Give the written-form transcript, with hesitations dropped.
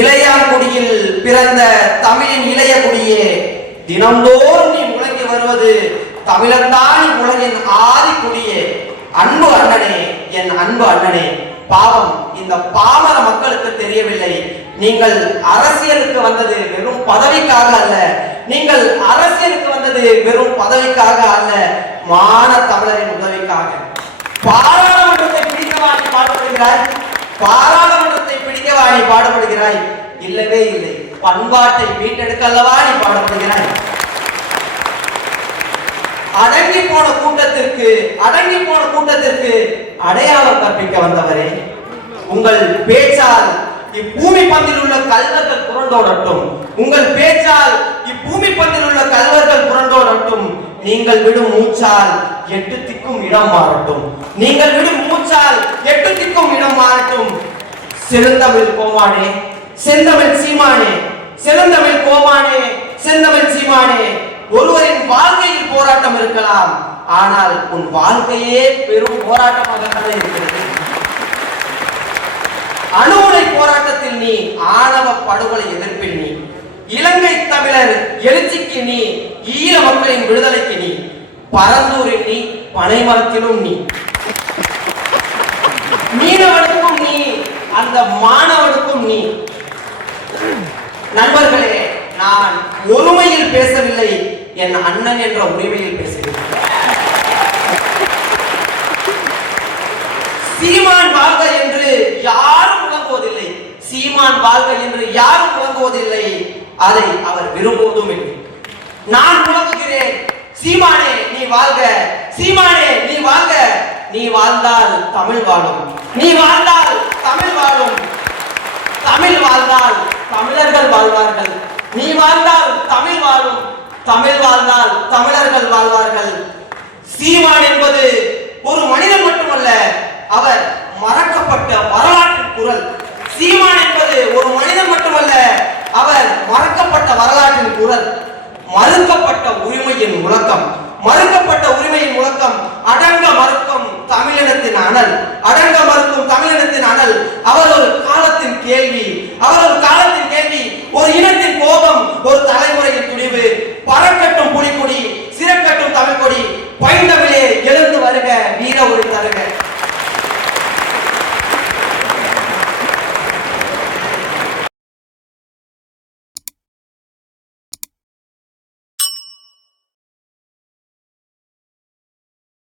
இளையாங்குடியில் பிறந்த தமிழின் இளைய குடியே, தினந்தோறும் நீ முழங்கி வருவது தமிழர்தான் உலகின் ஆதி குடியே. அன்பு அண்ணனே, என் அன்பு அண்ணனே, பாவம் இந்த பாமர மக்களுக்கு தெரியவில்லை. நீங்கள் அரசியலுக்கு வந்தது வெறும் பதவிக்காக அல்ல. நீங்கள் அரசியலுக்கு வந்தது வெறும் பதவிக்காக அல்ல, மான தமிழரின் உதவிக்காக. பாராளுமன்றத்தை பிடிக்கவா நீ பாடுபடுகிறாய்? பாராளுமன்றத்தை பிடிக்கவா நீ பாடுபடுகிறாய்? இல்லவே இல்லை. பண்பாட்டை மீட்டெடுக்கல்லவா நீ பாடுபடுகிறாய். அடங்கி போன கூட்டத்திற்கு அடையாளம் கற்பிக்க வந்தவரே, உங்கள் பேச்சால் இப்பூமி பந்தில் உள்ள கல்வர்கள் புரண்டோடட்டும். உங்கள் பேச்சால் இப்பூமி பந்தில் உள்ள கல்வர்கள் புரண்டோடட்டும். நீங்கள் விடும் மூச்சால் 8 திக்கும் இடம் மாறட்டும். நீங்கள் விடும் மூச்சால் 8 திக்கும் இடம் மாறட்டும். செழுந்தமிழ் கோமானே, செந்தமிழ் சீமானே, செழுந்தமிழ் கோமானே, செந்தமிழ் சீமானே, ஒருவரின் வாழ்க்கையில் போராட்டம் இருக்கலாம், ஆனால் உன் வாழ்க்கையே பெரும் போராட்டமாக இருக்கிறது. அணுகுலை போராட்டத்தில் நீ, ஆணவ படுகொலை எதிர்ப்பில் நீ, இலங்கை தமிழர் எழுச்சிக்கு நீ, ஈழ மக்களின் விடுதலைக்கு நீ, பரந்தூரில் நீ, பனைமரத்திலும் நீ, மீனவனுக்கும் நீ, அந்த மாணவனுக்கும் நீ. நண்பர்களே, நான் ஒருமையில் பேசவில்லை, என் அண்ணன் என்ற உரிமையில் பேசுகிறேன். சீமான் வாழ்க என்று யாரும் முழங்குவதில்லை. சீமான் வாழ்க என்று யாரும் முழங்குவதில்லை. அதை அவர் விரும்புவதும் இல்லை. நான் முழங்குகிறேன், சீமானே நீ வாழ்க, சீமானே நீ வாழ்க. நீ வாழ்ந்தால் தமிழ் வாழும், நீ வாழ்ந்தால் தமிழ் வாழும். தமிழ் வாழ்ந்தால் தமிழர்கள் வாழ்வார்கள். நீ வாழ்ந்தால் தமிழ் வாழும், தமிழ் வாழ்ந்தால் தமிழர்கள் வாழ்வார்கள். சீமான் என்பது ஒரு மனிதன் மட்டுமல்ல, அவர் மறக்கப்பட்ட வரலாற்றின் குரல். சீமான் என்பது ஒரு மனிதன் மட்டுமல்ல, அவர் மறக்கப்பட்ட வரலாற்றின் குரல். மறுக்கப்பட்ட உரிமையின் முழக்கம், மறுக்கப்பட்ட உரிமையின் முழக்கம். அடங்க மறுக்கும் தமிழினத்தின் அனல், அடங்க மறுக்கும் தமிழினத்தின் அனல். அவர் ஒரு காலத்தின் கேள்வி, அவர் ஒரு காலத்தின் கேள்வி. ஒரு இனத்தின் கோபம், ஒரு தலைமுறையின் துணிவு. பறக்கட்டும் புலிக்கொடி, சிறக்கட்டும் தமிழ் கொடி. பைந்தமிழே எழுந்து வருக, வீர ஒளி தருக.